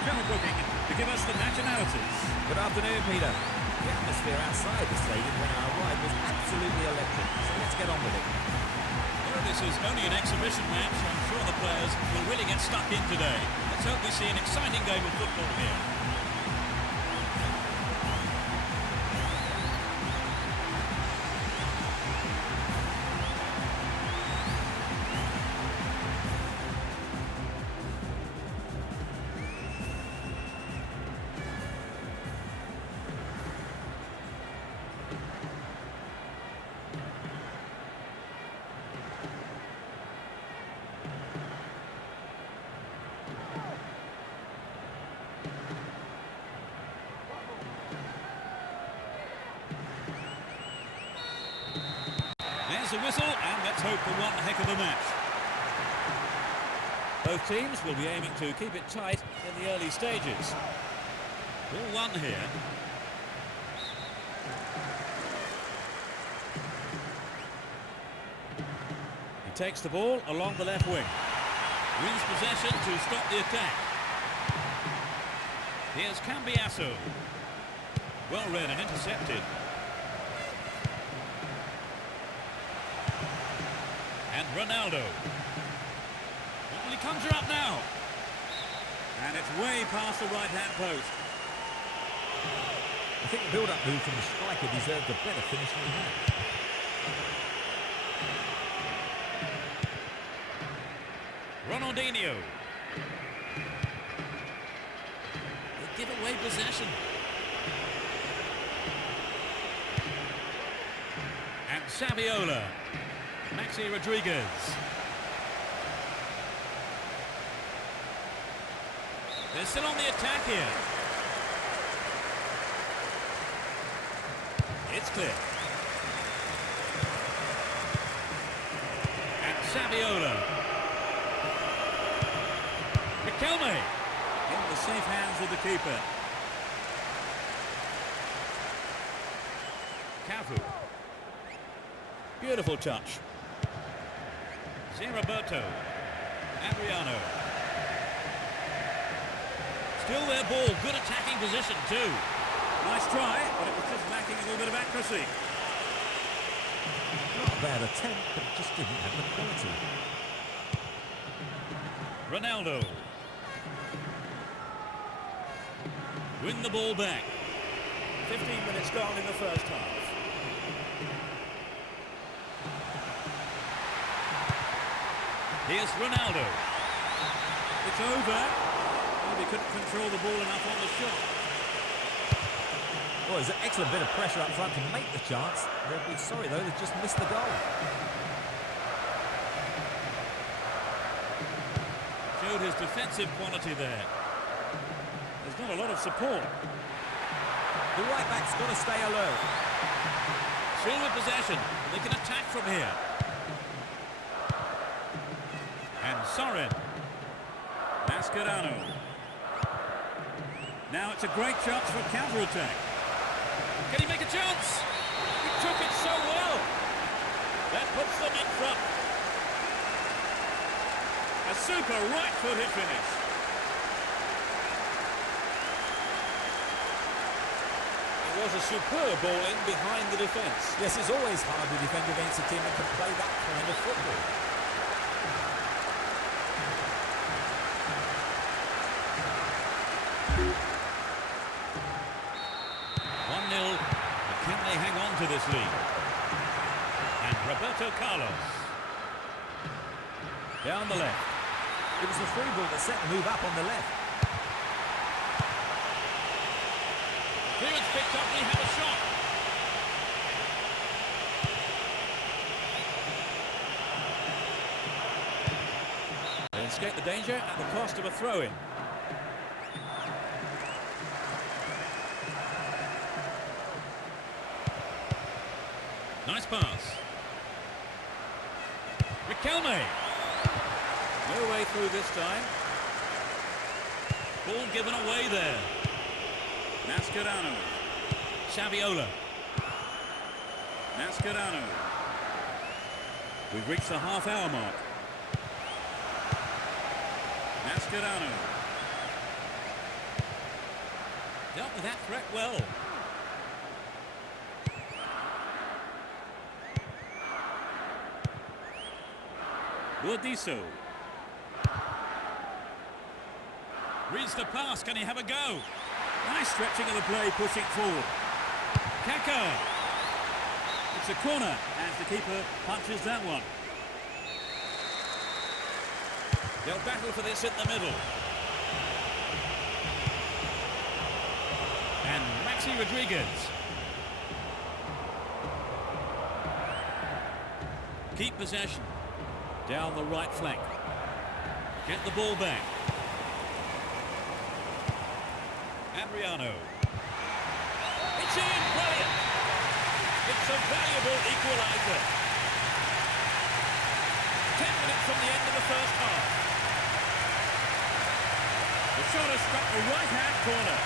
Phil Booking to give us the match analysis. Good afternoon, Peter. The atmosphere outside the stadium when I arrived was absolutely electric, so let's get on with it. Well, this is only an exhibition match. I'm sure the players will really get stuck in today. Let's hope we see an exciting game of football here. There's a whistle, and let's hope for one heck of a match. Both teams will be aiming to keep it tight in the early stages. Ball one here. He takes the ball along the left wing. Wins possession to stop the attack. Here's Cambiasso. Well read and intercepted. And Ronaldo. Well, he conjure up now. And it's way past the right-hand post. I think the build-up move from the striker deserved a better finish than he had. Ronaldinho. They give away possession. And Saviola. Maxi Rodriguez. They're still on the attack here. It's clear. And Saviola. Riquelme. In the safe hands of the keeper. Cafu. Beautiful touch. Roberto. Adriano. Still their ball. Good attacking position too. Nice try, but it was just lacking a little bit of accuracy. Not a bad attempt, but it just didn't have the quality. Ronaldo. Win the ball back. 15 minutes gone in the first half. Here's Ronaldo. It's over. Well, they couldn't control the ball enough on the shot. Well, there's an excellent bit of pressure up front to make the chance. They'll be sorry, though, they've just missed the goal. Showed his defensive quality there. There's not a lot of support. The right-back's got to stay alert. Still with possession. They can attack from here. And Sorin. Mascherano. Now it's a great chance for a counter-attack. Can he make a chance? He took it so well. That puts them in front. A super right-footed finish. It was a superb ball in behind the defence. Yes, it's always hard to defend against a team that can play that kind of football. To this lead. And Roberto Carlos. Down the left. It was the free ball that set the move up on the left. Clearance picked up, we have a shot. They escape the danger at the cost of a throw-in. Nice pass. Riquelme. No way through this time. Ball given away there. Mascherano. Saviola. Mascherano. We've reached the half-hour mark. Mascherano. Dealt with that threat well. Gordiso. Reads the pass. Can he have a go? Nice stretching of the play, pushing forward. Kaka. It's a corner, and the keeper punches that one. They'll battle for this in the middle. And Maxi Rodriguez. Keep possession. Down the right flank. Get the ball back. Adriano. It's in, brilliant. It's a valuable equaliser. 10 minutes from the end of the first half. The shot has struck the right-hand corner.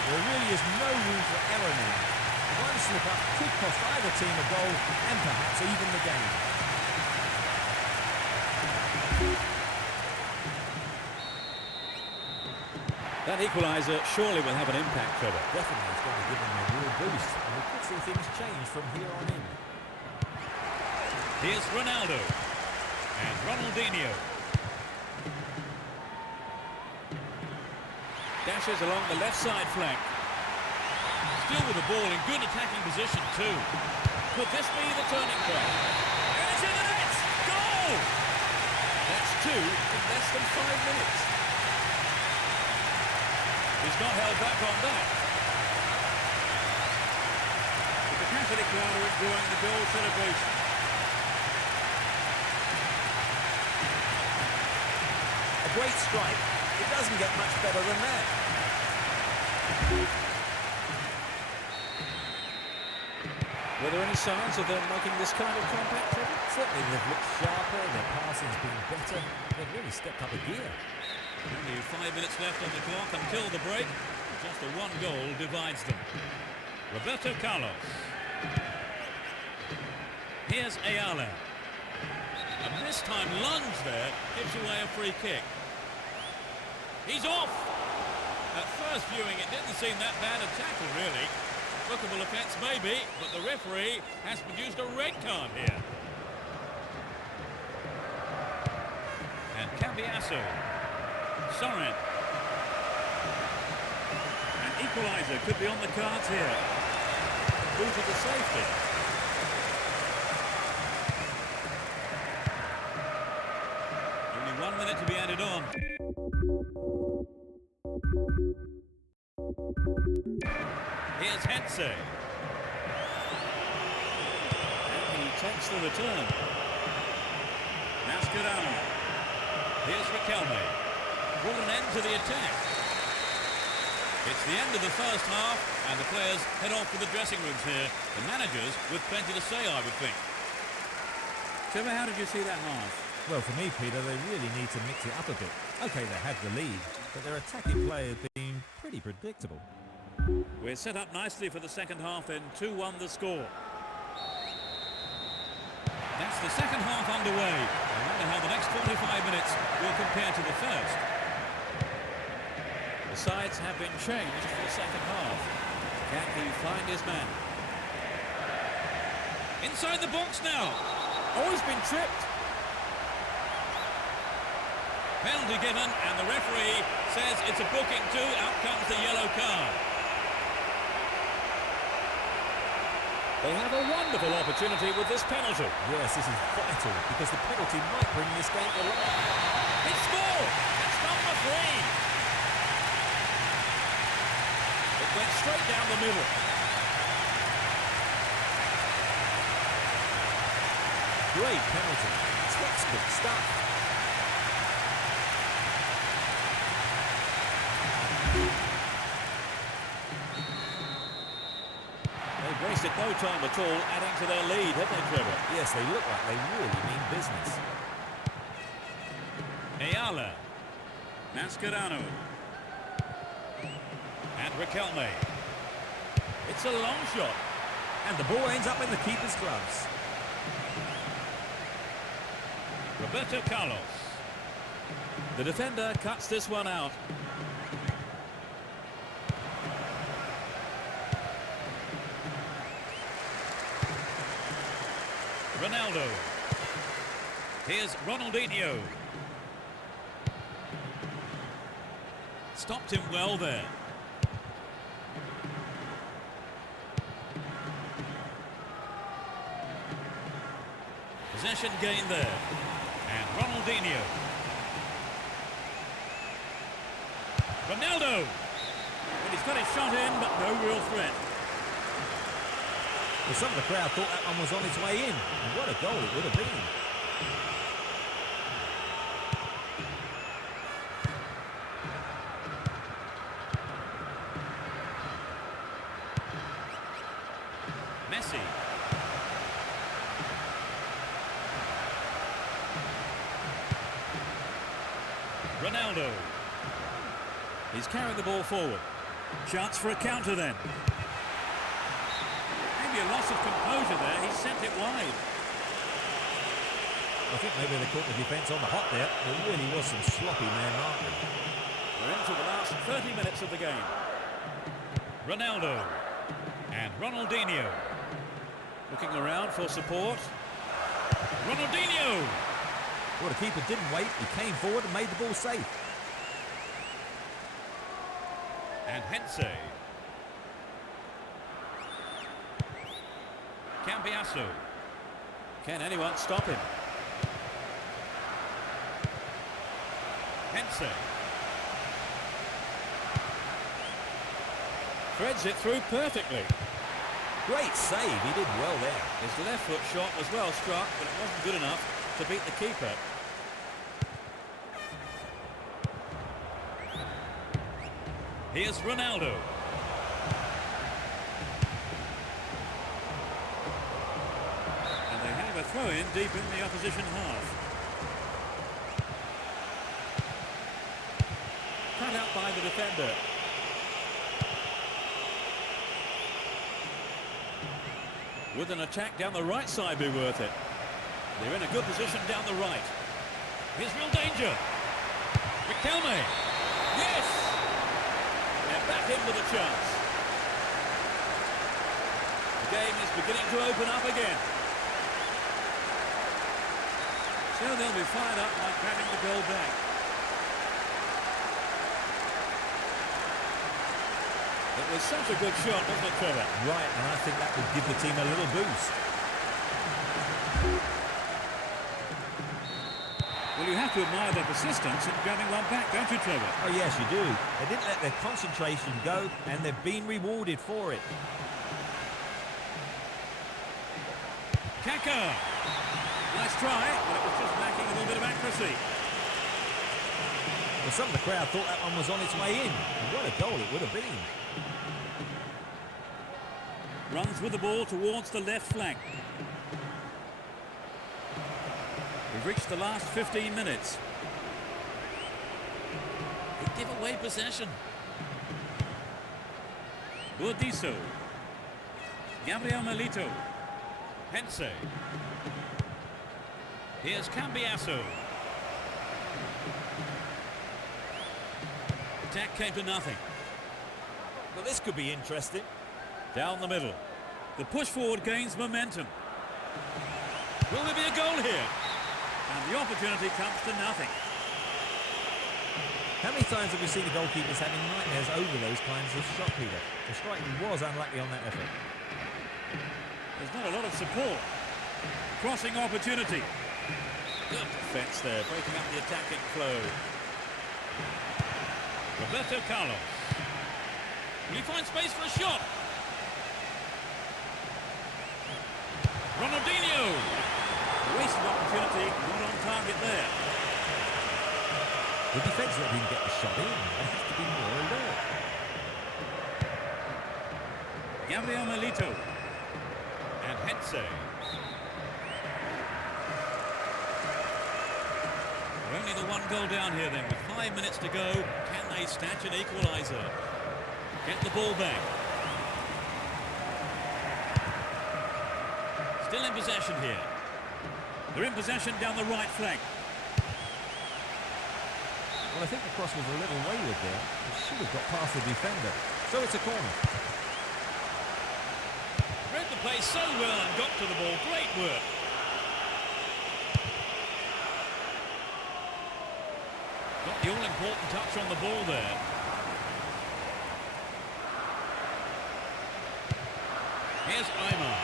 There really is no room for error now. One slip-up could cost either team a goal and perhaps even the game. That equaliser surely will have an impact, Trevor. Definitely, it's going to give them a real boost, and we could see things change from here on in. Here's Ronaldo and Ronaldinho. Dashes along the left side flank. Still with the ball in good attacking position too. Could this be the turning point? And it's in the net! Goal! That's two in less than 5 minutes. He's not held back on that. The capacity crowd are enjoying the goal celebration. A great strike. It doesn't get much better than that. Were there any signs of them making this kind of comeback, Trevor? Certainly they've looked sharper, their passing's been better. They've really stepped up a gear. Only 5 minutes left on the clock until the break. Just a one goal divides them. Roberto Carlos. Here's Ayala. And this time lunge there gives away a free kick. He's off! At first viewing it didn't seem that bad a tackle really. Bookable offence maybe, but the referee has produced a red card here. And Cambiasso. Sorin. An equaliser could be on the cards here. Booted to safety. Only 1 minute to be added on. Here's Hense. And he takes the return. Mascherano. Here's Riquelme. Brought an end to the attack. It's the end of the first half, and the players head off to the dressing rooms here. The managers with plenty to say, I would think. Trevor, how did you see that half? Well, for me, Peter, they really need to mix it up a bit. OK, they had the lead, but their attacking play has been pretty predictable. We're set up nicely for the second half then, 2-1 the score. That's the second half underway. I wonder how the next 45 minutes will compare to the first. The sides have been changed for the second half. Can he find his man? Inside the box now. Oh, he's been tripped. Penalty given, and the referee says it's a booking too. Out comes the yellow card. They have a wonderful opportunity with this penalty. Yes, this is vital, because the penalty might bring this game to life. It's scored! It's number 3! It went straight down the middle. Great penalty. Textbook stuff. They've wasted no time at all adding to their lead, haven't they, Trevor? Yes, they look like they really mean business. Ayala. Mascherano. And Riquelme. It's a long shot. And the ball ends up in the keeper's gloves. Roberto Carlos. The defender cuts this one out. Ronaldo. Here's Ronaldinho. Stopped him well there. Possession gained there. And Ronaldinho. Ronaldo. Well, he's got his shot in, but no real threat. Well, some of the crowd thought that one was on its way in. And what a goal it would have been. Messi. Ronaldo. He's carried the ball forward. Chance for a counter then. Maybe a loss of composure there. He sent it wide. I think maybe they caught the defence on the hop there. There really was some sloppy man marking. We're into the last 30 minutes of the game. Ronaldo. And Ronaldinho. Looking around for support. Ronaldinho! Well, the keeper didn't wait. He came forward and made the ball safe. And Hense. Cambiasso. Can anyone stop him? Hense. Threads it through perfectly. Great save. He did well there. His left foot shot was well struck, but it wasn't good enough to beat the keeper. Here's Ronaldo. And they have a throw-in deep in the opposition half. Cut out by the defender. Would an attack down the right side be worth it? They're in a good position down the right. Here's real danger. Riquelme. Yes! They're back in with a chance. The game is beginning to open up again. So they'll be fired up by grabbing the goal back. It was such a good shot, wasn't it, Trevor? Right, and I think that would give the team a little boost. Well, you have to admire their persistence in grabbing one back, don't you, Trevor? Oh, yes, you do. They didn't let their concentration go, and they've been rewarded for it. Kaka. Nice try, but it was just lacking a little bit of accuracy. Well, some of the crowd thought that one was on its way in. And what a goal it would have been. Runs with the ball towards the left flank. We've reached the last 15 minutes. They give away possession. Burdisso. Gabriel Milito. Hense. Here's Cambiasso. Attack came to nothing. Well, this could be interesting. Down the middle. The push forward gains momentum. Will there be a goal here? And the opportunity comes to nothing. How many times have we seen the goalkeepers having nightmares over those kinds of shot, Peter? The striker was unlucky on that effort. There's not a lot of support. Crossing opportunity. Good defence there, breaking up the attacking flow. Roberto Carlos. Will he find space for a shot? Ronaldinho. Wasted opportunity, not on target there. The defence let him get the shot in. They have to be more alert. Gabriel Milito. And Hense. Only the one goal down here then, with 5 minutes to go. Can they snatch an equaliser? Get the ball back. Still in possession here. They're in possession down the right flank. Well, I think the cross was a little wayward there. It should have got past the defender. So it's a corner. Read the play so well and got to the ball. Great work. Got the all-important touch on the ball there. Here's Aymar.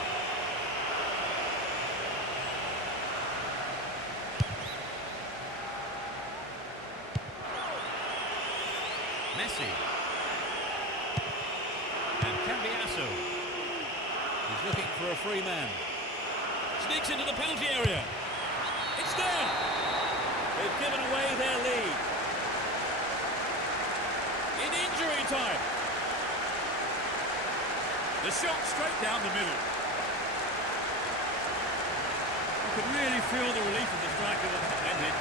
Messi. And Cambiasso. He's looking for a free man. Sneaks into the penalty area. It's there. They've given away their lead. In injury time. The shot straight down the middle. You could really feel the relief of the striker that ended.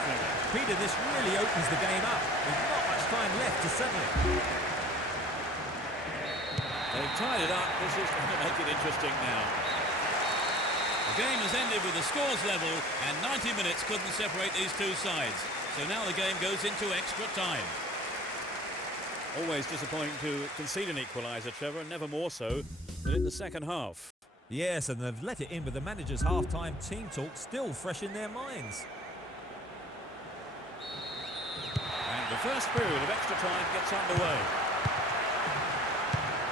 Peter, this really opens the game up. There's not much time left to settle it. They've tied it up. This is going to make it interesting now. The game has ended with the scores level, and 90 minutes couldn't separate these two sides. So now the game goes into extra time. Always disappointing to concede an equaliser, Trevor, and never more so than in the second half. Yes, and they've let it in with the manager's half-time team talk still fresh in their minds. And the first period of extra time gets underway.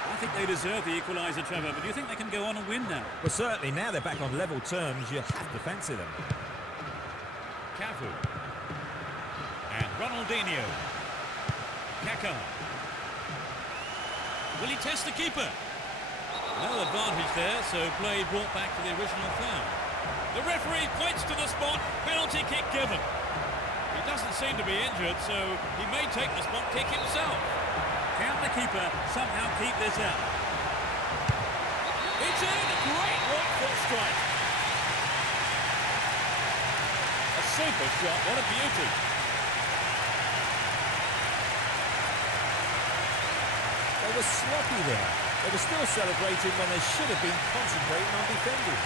I think they deserve the equaliser, Trevor, but do you think they can go on and win now? Well, certainly now they're back on level terms, you have to fancy them. Cafu. And Ronaldinho. Kaká. Will he test the keeper? No advantage there, so play brought back to the original foul. The referee points to the spot, penalty kick given. He doesn't seem to be injured, so he may take the spot kick himself. Can the keeper somehow keep this out? It's in! A great right foot strike. A super shot, what a beauty. They were sloppy there. They were still celebrating when they should have been concentrating on defending.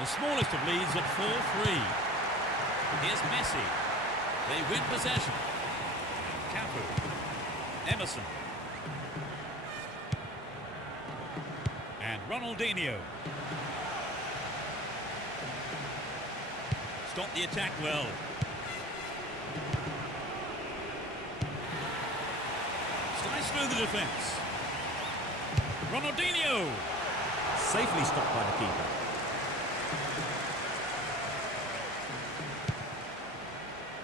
The smallest of leads at 4-3. Here's Messi. They win possession. Cafu. Emerson. And Ronaldinho. Stop the attack well. Slides through the defence. Ronaldinho. Safely stopped by the keeper.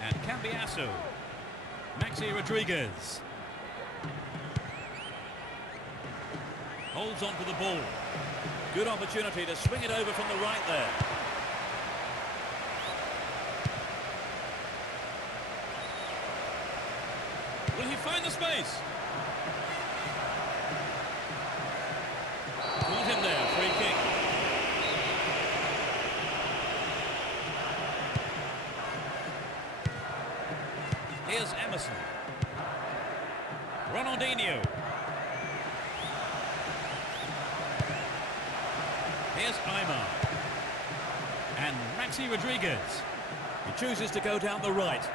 And Cambiasso. Maxi Rodriguez. Holds on to the ball. Good opportunity to swing it over from the right there. Will he find the space? Caught him there, free kick. Here's Emerson. Ronaldinho. Here's Aymar. And Maxi Rodriguez. He chooses to go down the right.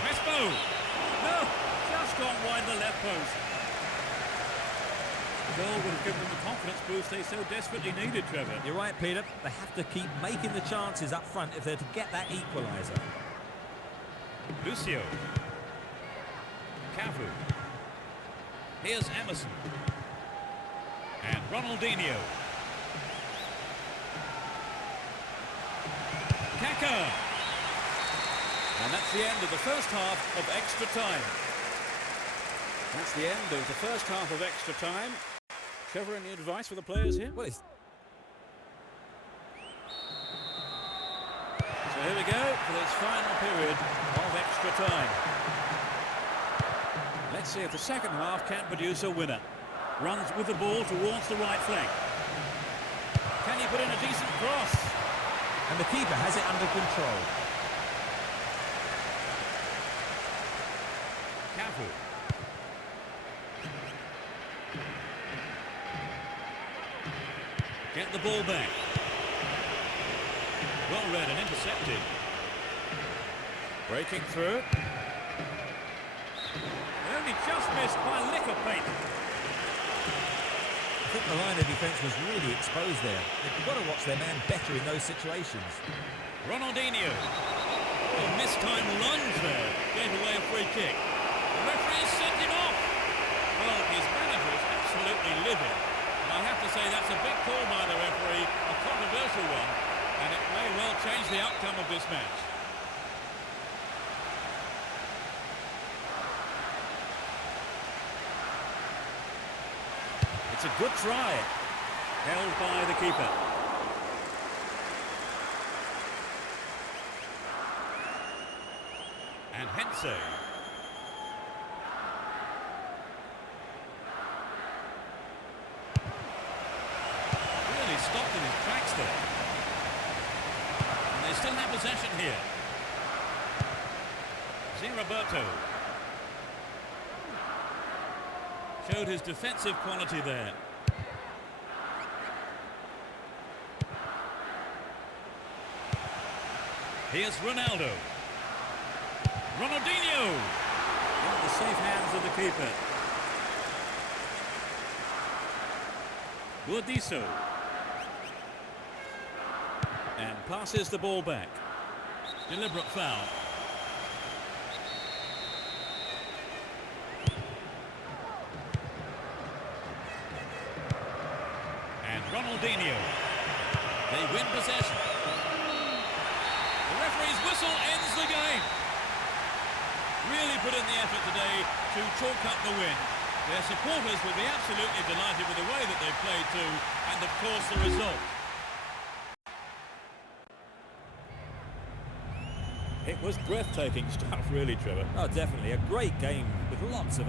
Crespo. No, just gone wide the left post. The goal would have given them the confidence boost they so desperately needed, Trevor. You're right, Peter. They have to keep making the chances up front if they're to get that equaliser. Lucio. Cafu. Here's Emerson. And Ronaldinho. Kaká. And that's the end of the first half of extra time. That's the end of the first half of extra time. Trevor, any advice for the players here? Well, it's... So here we go for this final period of extra time. Let's see if the second half can produce a winner. Runs with the ball towards the right flank. Can he put in a decent cross? And the keeper has it under control. Cafu. Get the ball back. Well read and intercepted. Breaking through. They only just missed by a lick of paint. I think the line of defence was really exposed there. They've got to watch their man better in those situations. Ronaldinho. Oh, mistimed lunge there. Gave away a free kick. The referee sent him off. Well, his manager is absolutely livid. And I have to say that's a big call by the referee, a controversial one, and it may well change the outcome of this match. It's a good try. Held by the keeper. And Hense. Really stopped in his tracks there. And they still have possession here. Roberto. Showed his defensive quality there. Here's Ronaldo. Ronaldinho! In the safe hands of the keeper. Burdisso. And passes the ball back. Deliberate foul. And Ronaldinho. They win possession. The referee's whistle ends the game. Really put in the effort today to chalk up the win. Their supporters will be absolutely delighted with the way that they've played too, and of course the result. It was breathtaking stuff, really, Trevor. Oh, definitely. A great game with lots of